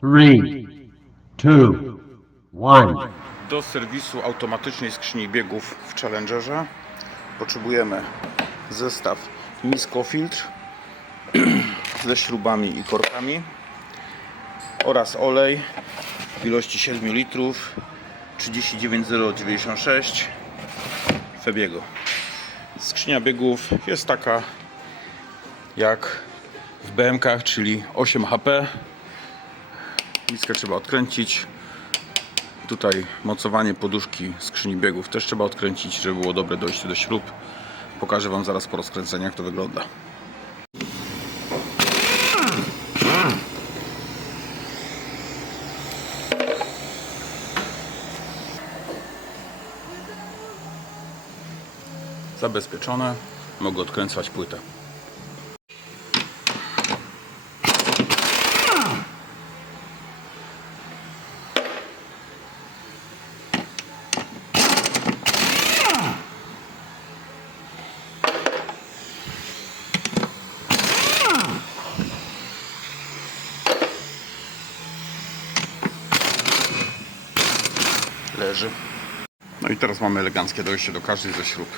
Three, two, one. Do serwisu automatycznej skrzyni biegów w Challengerze potrzebujemy zestaw niskofiltr ze śrubami i korkami oraz olej w ilości 7 litrów 39096 Febiego. Skrzynia biegów jest taka jak w BMK, czyli 8 HP. Miskę trzeba odkręcić. Tutaj mocowanie poduszki skrzyni biegów też trzeba odkręcić, żeby było dobre dojście do śrub. Pokażę Wam zaraz po rozkręceniu jak to wygląda. Zabezpieczone. Mogę odkręcać płytę. No i teraz mamy eleganckie dojście do każdej ze śrub.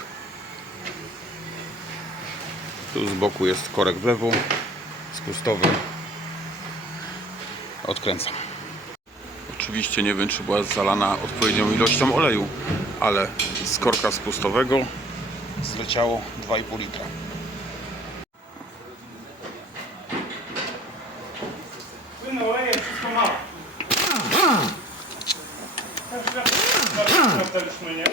Tu z boku jest korek w lewo, spustowy. Odkręcam. Oczywiście nie wiem, czy była zalana odpowiednią ilością oleju, ale z korka spustowego zleciało 2,5 litra. остались мы не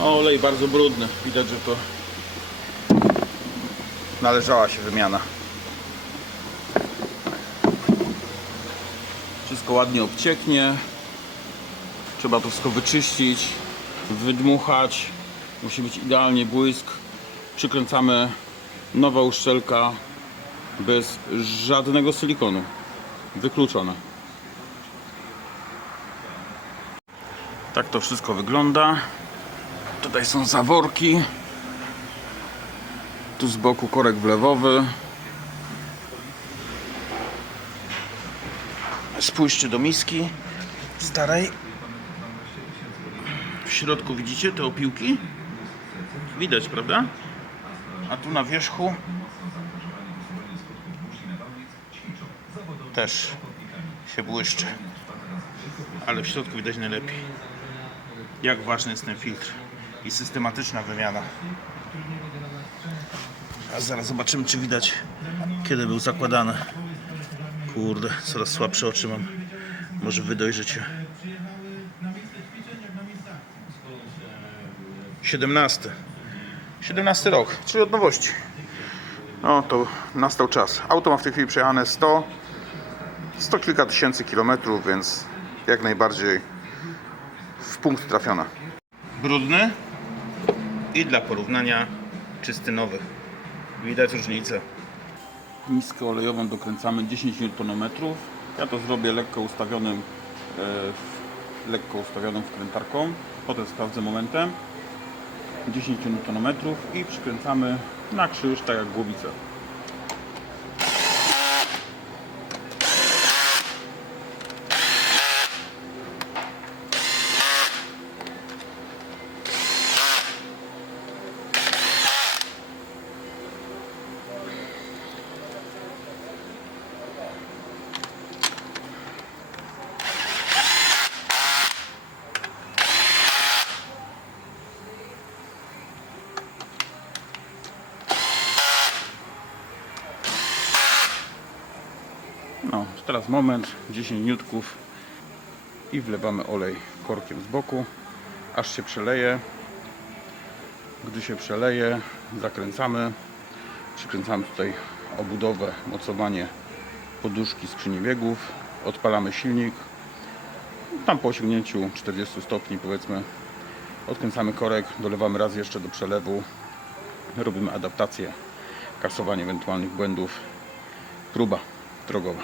olej bardzo brudny. Widać, że to należała się wymiana. Wszystko ładnie obcieknie. Trzeba to wszystko wyczyścić, wydmuchać. Musi być idealnie błysk. Przykręcamy nowa uszczelka bez żadnego silikonu. Wykluczone. Tak to wszystko wygląda. Tutaj są zaworki. Tu z boku korek wlewowy. Spójrzcie do miski starej. W środku widzicie te opiłki? Widać, prawda? A tu na wierzchu też się błyszczy. Ale w środku widać najlepiej jak ważny jest ten filtr i systematyczna wymiana. A zaraz zobaczymy, czy widać, kiedy był zakładany. Kurde, coraz słabsze oczy mam. Może wy dojrzycie. 17. 17 rok, czyli od nowości. No to nastał czas. Auto ma w tej chwili przejechane 100, 100 kilka tysięcy kilometrów, więc jak najbardziej w punkt trafiona. Brudny i dla porównania czysty nowy. Widać różnicę. Miskę olejową dokręcamy 10 Nm. Ja to zrobię lekko ustawionym e, lekko ustawioną wkrętarką. Potem sprawdzę momentem. 10 Nm i przykręcamy na krzyż, tak jak głowicę. No, teraz moment, 10 minutków i wlewamy olej korkiem z boku, aż się przeleje. Gdy się przeleje, zakręcamy. Przykręcamy tutaj obudowę, mocowanie poduszki skrzyni biegów. Odpalamy silnik. Tam po osiągnięciu 40 stopni powiedzmy odkręcamy korek, dolewamy raz jeszcze do przelewu. Robimy adaptację, kasowanie ewentualnych błędów. Próba drogowa.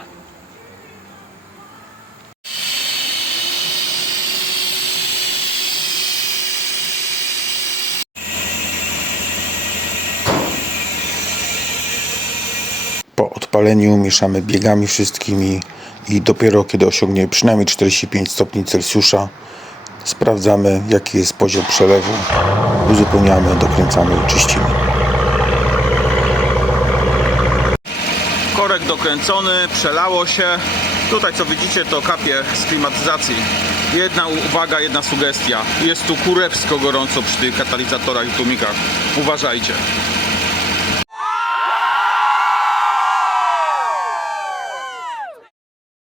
Po odpaleniu mieszamy biegami wszystkimi i dopiero kiedy osiągnie przynajmniej 45 stopni Celsjusza sprawdzamy jaki jest poziom przelewu, uzupełniamy, dokręcamy czyścimy. Korek dokręcony, przelało się. Tutaj co widzicie to kapie z klimatyzacji. Jedna uwaga, jedna sugestia. Jest tu kurewsko gorąco przy tych katalizatorach i tłumikach. Uważajcie.